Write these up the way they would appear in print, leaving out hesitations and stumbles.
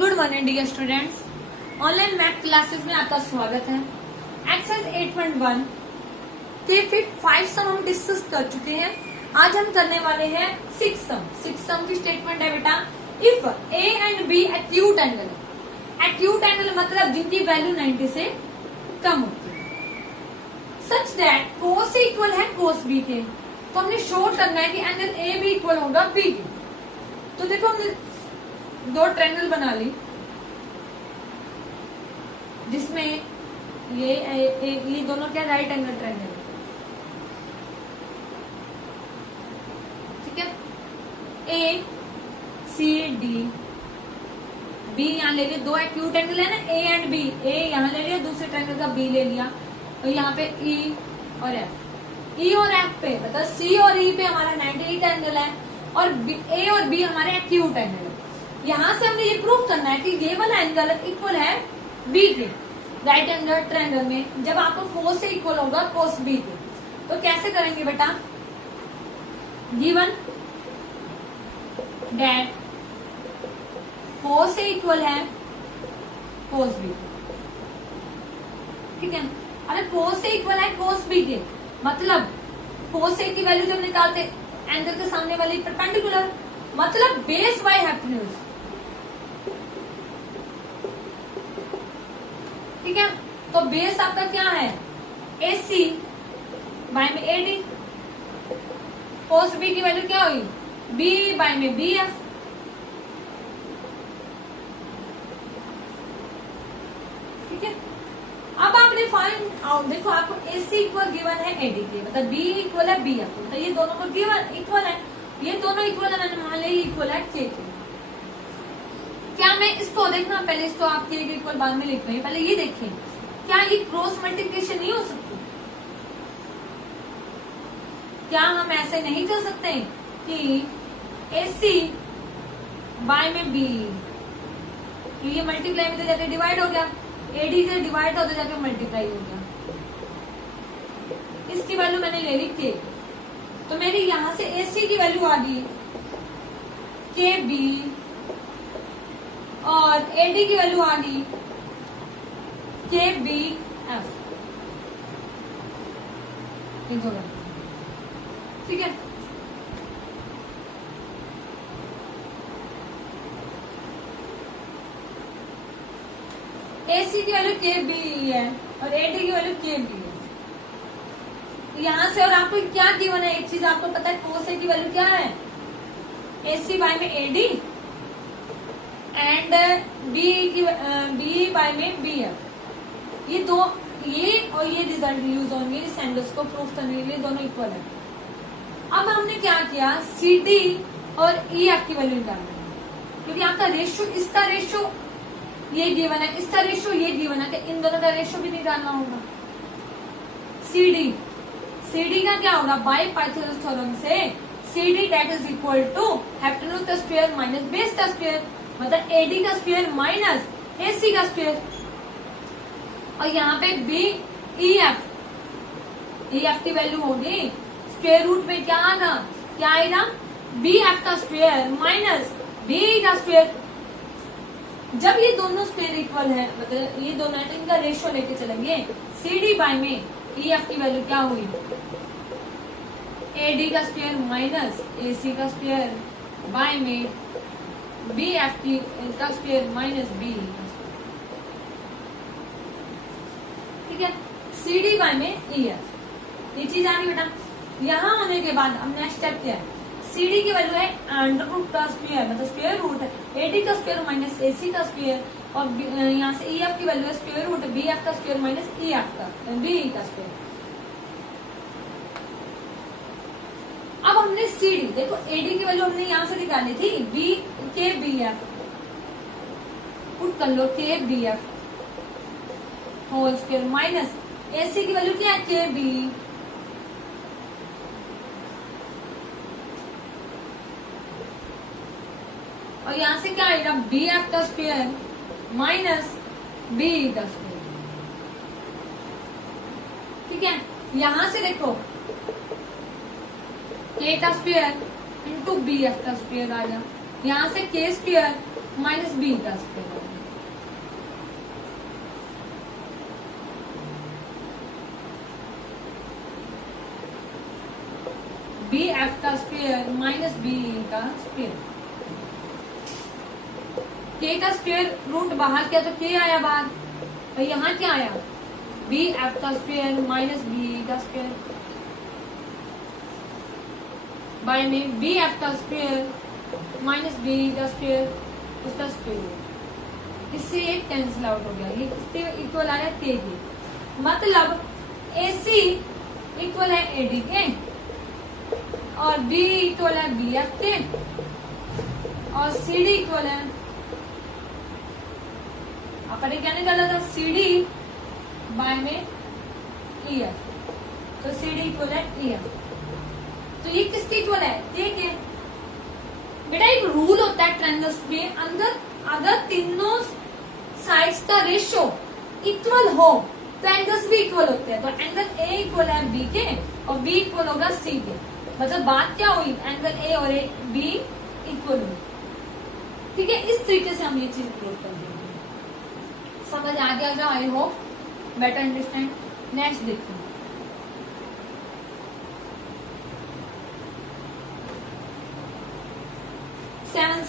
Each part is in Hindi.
Good morning dear students, online math classes में आपका स्वागत है। एक्सरसाइज 8.1 के फिर 5 सम हम डिस्कस कर चुके हैं। आज हम करने वाले हैं 6 सम। 6 सम की स्टेटमेंट है बेटा, if A and B acute angle, acute angle मतलब जिनकी वैल्यू 90 से कम होती है, such that cos A equal है कोस बी के। तो हमने शो करना है कि एंगल ए बी इक्वल होगा बी के। तो देखो हमने दो ट्रायंगल बना ली जिसमें ये दोनों क्या राइट एंगल ट्रायंगल है, ठीक है। ए सी डी बी यहाँ ले लिया, दो एक्यूट एंगल है ना ए एंड बी, ए यहाँ ले लिया, दूसरे ट्रायंगल का बी ले लिया, और यहाँ पे ई और एफ। ई और एफ पे मतलब सी और ई पे हमारा 98 एंगल है और ए और बी हमारे एक्यूट एंगल है। यहां से हमने ये प्रूव करना है कि ये वाला एंगल इक्वल है बी के, राइट एंगल ट्रायंगल में, जब आपको कोस से इक्वल होगा कोस बी के। तो कैसे करेंगे बेटा, गिवन दैट कोस से इक्वल है कोस बी, ठीक है। अरे कोस से इक्वल है कोस बी के मतलब कोस ए की वैल्यू जब निकालते एंगल के सामने वाली परपेंडिकुलर, मतलब बेस बाय हाइपोटेन्यूज, ठीक है। तो बेस आपका क्या है, AC बाय में AD, कोस B की वैल्यू क्या हुई, B बाय में BF, ठीक है। अब आपने फाइंड आउट, देखो आपको AC इक्वल गिवन है AD के, मतलब B इक्वल है BF, मतलब ये दोनों को गिवन इक्वल है, ये दोनों इक्वल है, मैंने मान लिया इक्वल है K के। क्या मैं इसको देखना, पहले इसको आप K के इक्वल बाद में लिख रहे हैं, पहले ये देखें क्या ये क्रॉस मल्टीप्लिकेशन नहीं हो सकती। क्या हम ऐसे नहीं कर सकते कि AC बाय में B, तो ये मल्टीप्लाई में तो जाके डिवाइड हो गया, AD से डिवाइड होते जाके मल्टीप्लाई हो गया, इसकी वैल्यू मैंने ले ली K। तो मेरी यहां से AC की वैल्यू आ गई KB और AD की वैल्यू आ गई KBF, ठीक है। AC की वैल्यू KB है और AD की वैल्यू KB है। यहां से और आपको क्या गिवन है, एक चीज आपको पता है, कोस ए की वैल्यू क्या है, AC बाय में AD एंड B बाय में BF। ये दो, ये और ये रिजल्ट यूज होंगे इस एंगल्स को प्रूफ करने के लिए, दोनों इक्वल है। अब हमने क्या किया, CD और EF की वैल्यू निकालना है, क्योंकि आपका रेशियो, इसका रेशियो ये गिवन है, इसका रेशियो ये गिवन है, इन दोनों का रेशियो भी निकालना होगा। CD का क्या होगा, बाय पाइथागोरस थ्योरम से CD that is equal to hypotenuse का स्क्वायर माइनस बेस का स्क्वायर, मतलब AD का स्क्वायर माइनस AC का स्क्वायर। और यहाँ पे EF की वैल्यू होगी स्क्वायर रूट में क्या आएगा BF का स्क्वायर माइनस BE का स्क्वायर। जब ये दोनों स्क्वायर इक्वल है, मतलब ये दोनों है, तो इनका रेशियो लेके चलेंगे। CD बाय में EF की वैल्यू क्या हुई, AD का स्क्वायर माइनस AC का स्क्वायर बाय में BF का स्क्वायर माइनस BE का स्क्वायर, ठीक है। CD बाय में EF, ये चीज आ गई बेटा। यहाँ होने के बाद अब नेक्स्ट स्टेप क्या है, CD की वैल्यू है अंडर रूट का स्क्वायर, मतलब स्क्वायर रूट है AD का स्क्वायर माइनस AC का स्क्वायर, और यहाँ से EF की वैल्यू है स्क्वायर रूट BF का स्क्वायर माइनस EF का BE का स्क्वायर। अब हमने CD, देखो AD की वैल्यू हमने यहाँ से निकाली थी KBF, पुट कर लो KBF whole square minus AC की वैल्यू क्या है KB, और यहां से क्या आएगा BF का स्क्वायर माइनस BE का स्क्वायर, ठीक है। यहां से देखो K का स्क्वायर इंटू BF का स्क्वायर आ गया, यहाँ से K स्क्वायर माइनस बी का स्क्वायर। बी एफ का स्क्वायर माइनस बी का स्क्वायर। के का स्क्वायर रूट बाहर किया तो के आया बाहर, तो यहाँ क्या आया, बी एफ का स्क्वायर माइनस बी का स्क्वायर बाय में बी एफ का स्क्वायर माइनस बी का स्क्वायर उसका स्क्वायर। इससे ये कैंसिल आउट हो गया, ये किसके इक्वल आया, के के। मतलब ए सी इक्वल है ए डी के और बी इक्वल है बी एफ के और सी डी इक्वल है, अपन क्या निकाला था, सी डी बाय में ई एफ, तो सी डी इक्वल है ई एफ। तो ये किसके इक्वल है, ठीक है बेटा। एक रूल होता है ट्रायंगल्स में, अंदर अगर तीनों साइड्स का रेशियो इक्वल हो तो एंगल्स भी इक्वल होते हैं। तो एंगल ए इक्वल है बी के और बी इक्वल होगा सी के। मतलब बात क्या हुई, एंगल ए और बी इक्वल हुई, ठीक है। इस तरीके से हम ये चीज प्रूव कर देंगे। समझ आ गया क्या, I hope better understand. Next देखते हैं, सेवन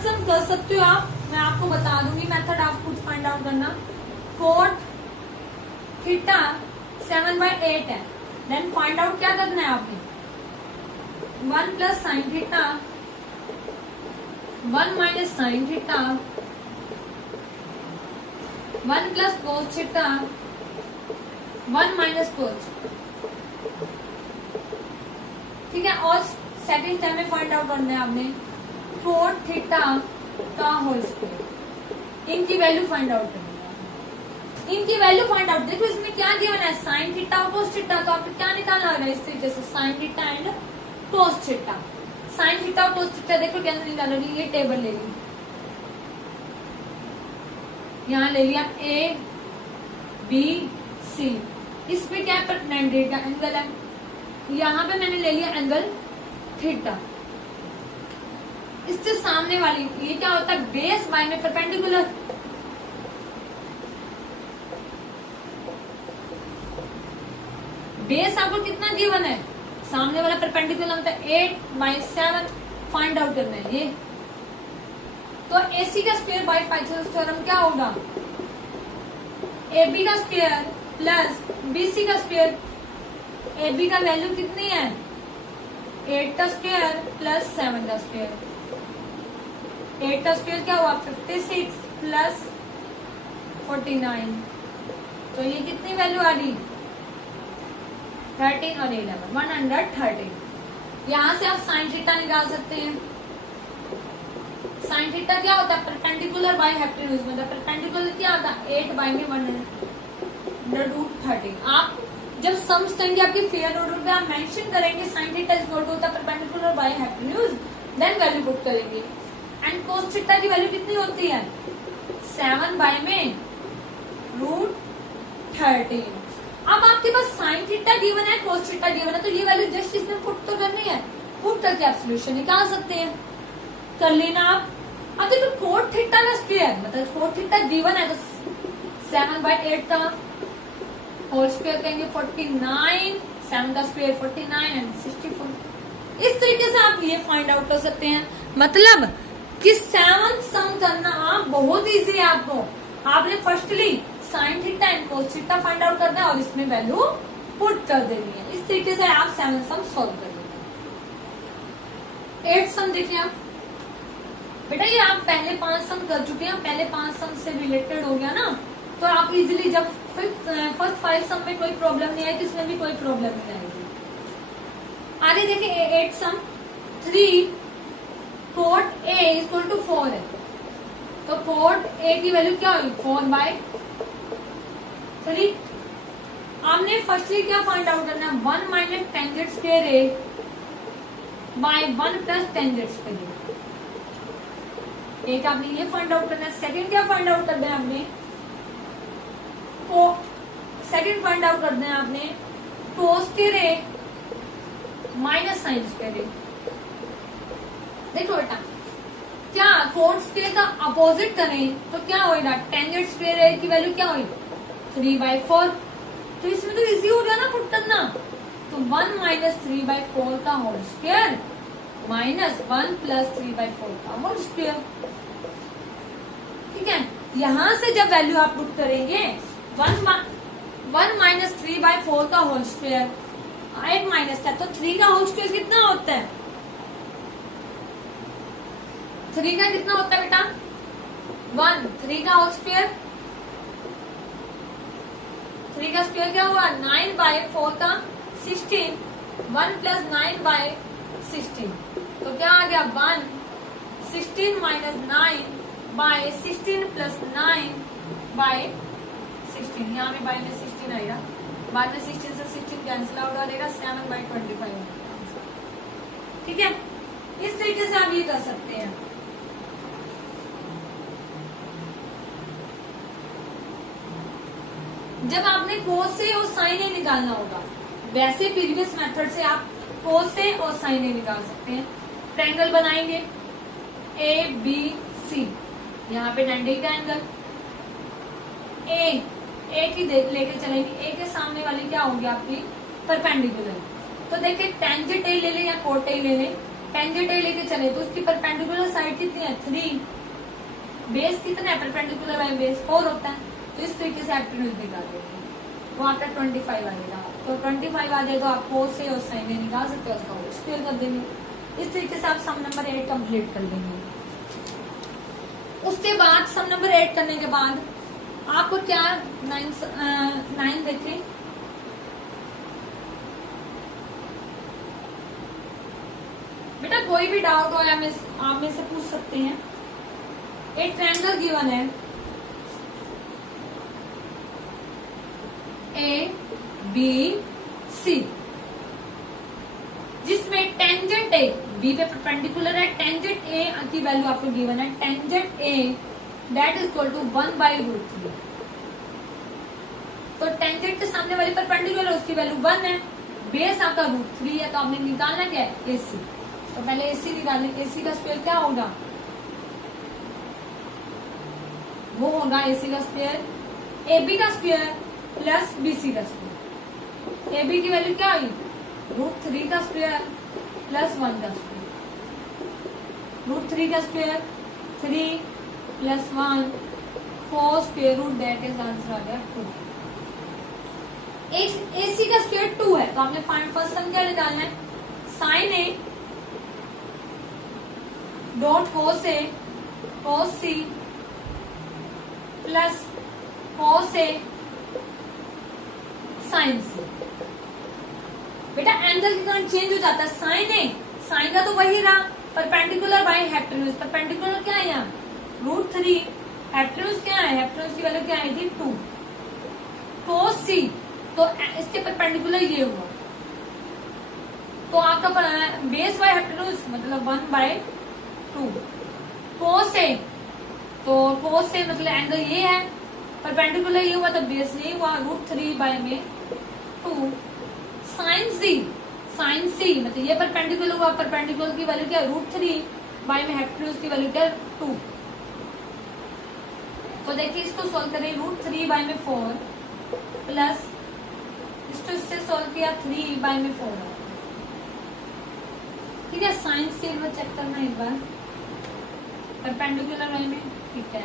सम कर सकते हो आप, मैं आपको बता दूंगी मेथड, आप खुद फाइंड आउट करना। कोट थीटा 7/8 है, देन फाइंड आउट क्या करना है आपने, 1 plus sine theta 1 minus sine theta 1 plus cos theta 1 minus cos, ठीक है। और सेकंड स्टेप में फाइंड आउट करना है आपने कोट थीटा का होल स्क्वायर, इनकी वैल्यू फाइंड आउट करनी है। इनकी वैल्यू फाइंड आउट, देखो इसमें क्या गिवन है, साइन थीटा और कोस थीटा, तो आपको क्या निकालना होगा इस तरीके से, sine theta and cos theta. Sine theta और कोस थीटा देखो कैसे निकालोगी, ये टेबल ले ली, यहाँ ले लिया ए बी सी, इस पे क्या है, 90 का एंगल है, यहाँ पे मैंने ले लिया एंगल थीटा। इससे सामने वाली ये क्या होता है, बेस बाय में परपेंडिकुलर, बेस आपको कितना गिवन है, सामने वाला परपेंडिकुलर होता है 8/7, फाइंड आउट करना है ये। तो एसी का स्क्वायर बाय पाइथागोरस थ्योरम क्या होगा, एबी का स्क्वायर प्लस बीसी का स्क्वायर। एबी का वैल्यू कितनी है, 8 का स्क्वायर प्लस 7 का स्क्वायर। 8 का स्क्वायर क्या हुआ, 56 प्लस 49, तो ये कितनी वैल्यू आ रही, 13 और 11 113। यहाँ से आप साइन थीटा निकाल सकते हैं। साइन थीटा क्या होता है, परपेंडिकुलर बाय हाइपोटेन्यूज, मतलब परपेंडिकुलर क्या होता है 8 बाय में 100√13। आप जब सम्स करेंगे आपकी फेयर ऑर्डर पे आप मेंशन करेंगे sine theta is equal to होता है perpendicular by hypotenuse, then value put करेंगे। एंड कोस थीटा की वैल्यू कितनी होती है, 7 बाय में √13। अब आपके पास साइन थीटा गिवन है, कोस थीटा गिवन है, तो ये वैल्यू जस्ट इसमें पुट तो करनी है, पुट करके आप सोल्यूशन निकाल सकते हैं, कर लेना आप। अब देखो कोट थीटा का स्क्वायर, मतलब कोट थीटा गिवन है तो 7/8 का होल स्क्वायर कहेंगे 49, 7 का स्क्वायर 49 एंड 64। इस तरीके से आप ये फाइंड आउट कर सकते हैं। मतलब कि 7 सम करना आप बहुत इजी है आपको। आपने firstly sine theta and cos theta find out करना है और इसमें वैल्यू पुट कर देनी है। इस तरीके से आप 7 सम सॉल्व कर देंगे। 8 सम देखिए आप बेटा, ये आप पहले 5 सम कर चुके हैं, पहले 5 सम से रिलेटेड हो गया ना, तो आप इजीली जब फर्स्ट 5 सम में कोई प्रॉब्लम नहीं आई तो इसमें भी कोई प्रॉब्लम नहीं आएगी। आगे देखिए 8 सम 3 कोट ए इक्वल टू 4 है, तो कोट ए की वैल्यू क्या हुई 4/3। आपने फर्स्टली क्या फाइंड आउट करना है, 1 माइनस टेंजेंट स्क्वायर ए बाय 1 प्लस टेंजेंट स्क्वायर ए। एक आपने ये फाइंड आउट करना है। सेकंड क्या फाइंड आउट करना है आपने, सेकंड फाइंड आउट करना है आपने कोस स्क्वायर ए माइनस साइन स्क्वायर ए। देखो बेटा, क्या कोट स्क्वायर का अपोजिट करें तो क्या होगा, टेंजेंट स्क्वायर की वैल्यू क्या होगी 3/4। तो इसमें तो इजी हो गया ना पुट करना। तो 1 माइनस 3/4 का होल स्क्वायर माइनस 1 प्लस 3/4 का होल स्क्वायर। ठीक है, यहां से जब वैल्यू आप पुट करेंगे 1 माइनस 3/4 का होल स्क्वायर 8 माइनस का, तो 3 का होल स्क्वायर कितना होता है, 3 का कितना होता है बेटा 1, 3 का होल स्क्वायर, 3 का स्क्वायर क्या हुआ 9/4 का 16, 1 प्लस 9/16, तो क्या आ गया 1, 16 माइनस 9/16 प्लस 9/16, यहाँ में बाय में 16 आएगा, बाद में 16 से 16 कैंसिल आउट आ जाएगा, 7/25। ठीक है, इस तरीके से आप ये कर सकते हैं। जब आपने कोस से और साइन ए निकालना होगा, वैसे प्रीवियस मेथड से आप कोस से और साइन ए निकाल सकते हैं। ट्रायंगल बनाएंगे ABC, यहाँ पे 90 का एंगल, ए की लेके चलेंगे, ए के सामने वाली क्या होगी आपकी परपेंडिकुलर। तो देखिए टेंजेंट ए ले ले या कोट ए ले ले, टेंजेंट ए लेके चले तो उसकी परपेंडिकुलर साइड कितनी है 3, बेस कितना है परपेंडिकुलर बाय बेस 4 होता है। तो इस तरीके से एप्टीट्यूड निकाल देंगे, वो आपका 25 आ जाएगा। तो 25 आ जाए तो आप कोस से और साइन ए निकाल सकते हो, उसका होल स्क्वायर कर देंगे। इस तरीके से आप सम नंबर 8 कंप्लीट कर लेंगे। उसके बाद सम नंबर 8 करने के बाद आपको क्या 9 देखें, बेटा कोई भी डाउट हो आप में से पूछ सकते हैं। एक ट्रायंगल गिवन है ABC, जिसमें टेंजेंट ए बी पे परपेंडिकुलर है, टेंजेंट ए की वैल्यू आपको गिवन है, tangent A that is equal to 1/√3। तो टेंजेंट के सामने वाली परपेंडिकुलर उसकी वैल्यू 1 है, बेस आपका √3 है, तो आपने निकालना क्या है AC। तो पहले AC निकालने, AC का स्क्वायर क्या होगा, वो होगा AC का स्क्वायर AB का स्क्वायर प्लस BC का स्क्वायर। AB की वैल्यू क्या आई √3 का स्क्वायर प्लस 1 का स्क्वायर, √3 का square 3 plus 1 4 square root, that is answer आ गया 2। AC का स्क्वायर 2 है, तो आपने फाइंड फर्स्ट सम क्या निकालना है, sine A dot cos A cos C plus cos A sine C। बेटा एंगल के कारण चेंज हो जाता है, साइन ए साइन का तो वही रहा, परपेंडिकुलर बाय हाइपोटेन्यूज, परपेंडिकुलर क्या है यहाँ √3, हाइपोटेन्यूज क्या है, हाइपोटेन्यूज की वैल्यू क्या आई थी 2, कोस C, तो इसके परपेंडिकुलर ये हुआ, तो आपका बेस बाय हाइपोटेन्यूज मतलब 1/2, कोस A, तो कोस A मतलब एंगल ये है, परपेंडिकुलर ये हुआ तो बेस ये हुआ √3/2, साइन C मतलब ये परपेंडिकुलर हुआ, परपेंडिकुलर की वैल्यू क्या √3 हाइपोटेन्यूज की वैल्यू क्या 2। तो देखिए इसको सॉल्व करें, √3/4 प्लस इसको इससे सॉल्व किया 3/4। ठीक है, साइन C एक बार चेक करना, एक बार परपेंडिकुलर में, ठीक है,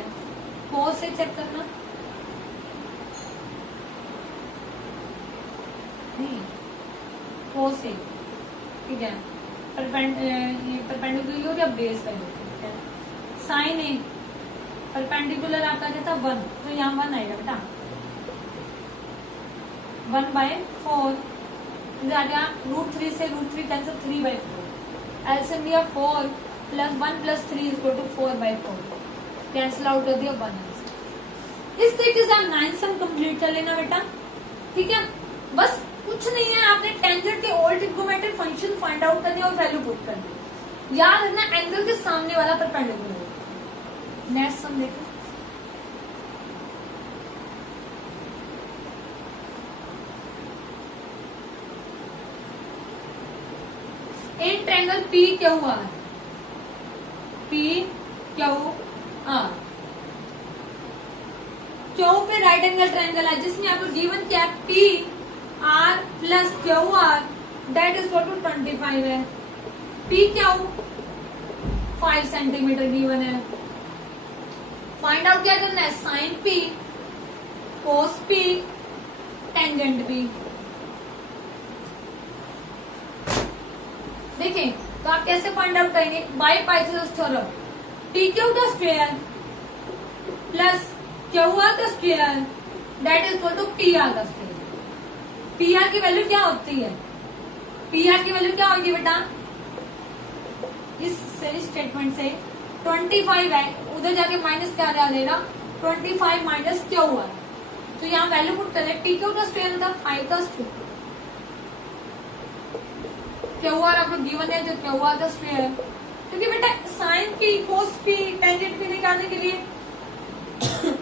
कोस से चेक करना, कोस से, ठीक है, परपेंडिकुलर हो गया बेस वैल्यू, ठीक है, साइन ए परपेंडिकुलर आपका क्या था 1, तो यहाँ 1 आएगा बेटा, 1/4 आ गया, √3 से √3 कैंसिल 3/4, एलसीएम दिया 4 plus 1 plus 3 equal to 4/4, cancel out कर दिया 1। इस तरीके से आप 9 सम कंप्लीट कर लेना बेटा। ठीक है, बस कुछ नहीं है, आपने टेंजेंट के all trigonometric function find out करने और वैल्यू पुट करनी। याद रखना एंगल के सामने वाला परपेंडिकुलर। नेक्स्ट सम देखो, एक ट्रायंगल P क्या हुआ है, पी क्यू आर। क्यू पे राइट एंगल ट्रायंगल है जिसमें आपको गिवन क्या है, P R plus Q R that is equal to 25 है। पी क्यू 5 सेंटीमीटर गिवन है। फाइंड आउट क्या करना है, sine P cos P tangent P. देखें तो आप कैसे फाइंड आउट करेंगे, by Pythagoras theorem, P Q का स्क्वायर प्लस क्यू आर का square that is equal to P R का स्क्वायर। पी आर की वैल्यू क्या होती है, पी आर की वैल्यू क्या होगी बेटा, इस स्टेटमेंट से 25 है, उधर जाके माइनस क्या आ जाएगा 25 माइनस क्यू आर। तो यहाँ वैल्यू पुट करें, पी क्यू का स्क्वायर मतलब 5 का स्क्वायर, क्यू आर आपको गिवन है जो क्यू आर का स्क्वायर। क्योंकि बेटा sign P cos P tangent P निकालने के लिए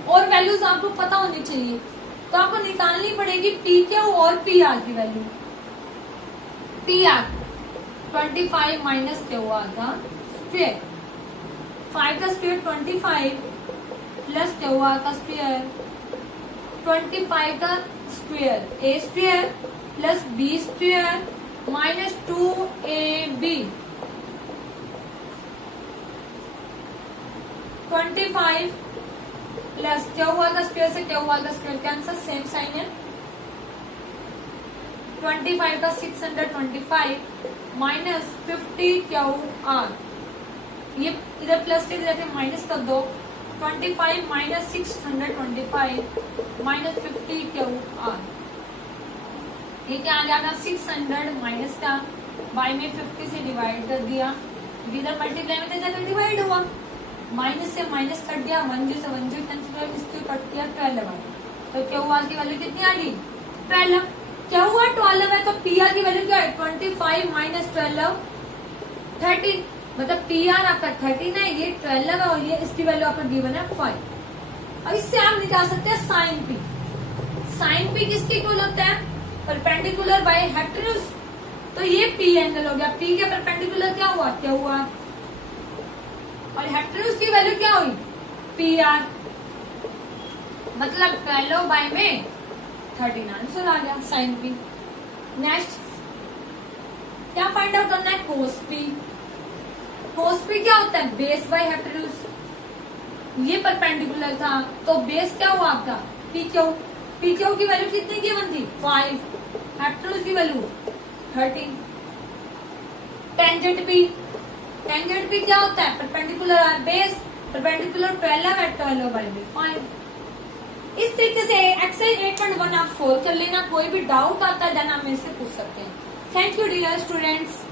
और वैल्यूज आपको पता होनी चाहिए, तो आपको निकालनी पड़ेगी पी क्यू और पी आर की वैल्यू। P R 25 minus Q R का स्क्वायर, 5 का स्क्वायर 25 प्लस क्यू आर का स्क्वायर, 25 का square A square plus B square minus 2ab, 25 plus Q R का स्क्वायर से क्यू आर का स्क्वायर कैंसर, सेम साइन है। 25 का 625 माइनस 50 क्यू आर, ये इधर प्लस के इधर माइनस कर दो, 25 माइनस 625 माइनस 50 क्यू आर, ये क्या आ जाएगा 600 माइनस का बाय में 50 से डिवाइड कर दिया, इधर मल्टीप्लाई में जाकर डिवाइड हुआ, माइनस से माइनस कट गया, 1 से 1 कैंसिल, इसको कट किया 12 आर। तो क्यू आर की वैल्यू कितनी आ गई 12, क्यू आर 12 है तो पी आर की वैल्यू क्या है 25 माइनस 12 13, मतलब पी आर आपका 13 है, ये 12 है और ये इसकी वैल्यू आपका गिवन है 5। और इससे आप निकाल सकते हैं साइन पी। साइन पी किसके इक्वल होता है, परपेंडिकुलर बाय हाइपोटेन्यूज, तो ये पी एंगल हो गया, पी के परपेंडिकुलर क्या हुआ क्यू आर, और हाइपोटेन्यूज की वैल्यू क्या हुई पी आर, मतलब 12 बाय में 13 आंसर आ गया साइन पी। नेक्स्ट क्या फाइंड आउट करना है, कोस पी। कोस पी क्या होता है, बेस बाय हाइपोटेन्यूज, ये परपेंडिकुलर था तो बेस क्या हुआ आपका पी क्यू, पी क्यू की वैल्यू कितनी गिवन थी 5, हाइपोटेन्यूज की value 13। Tangent P, tangent P क्या होता है, परपेंडिकुलर बेस, परपेंडिकुलर 12 है, 12 बाय 5। इस तरीके से एक्सरसाइज 8.1 आप सोल्व कर लेना, कोई भी डाउट आता है देन आप मेरे से पूछ सकते हैं। Thank you dear students.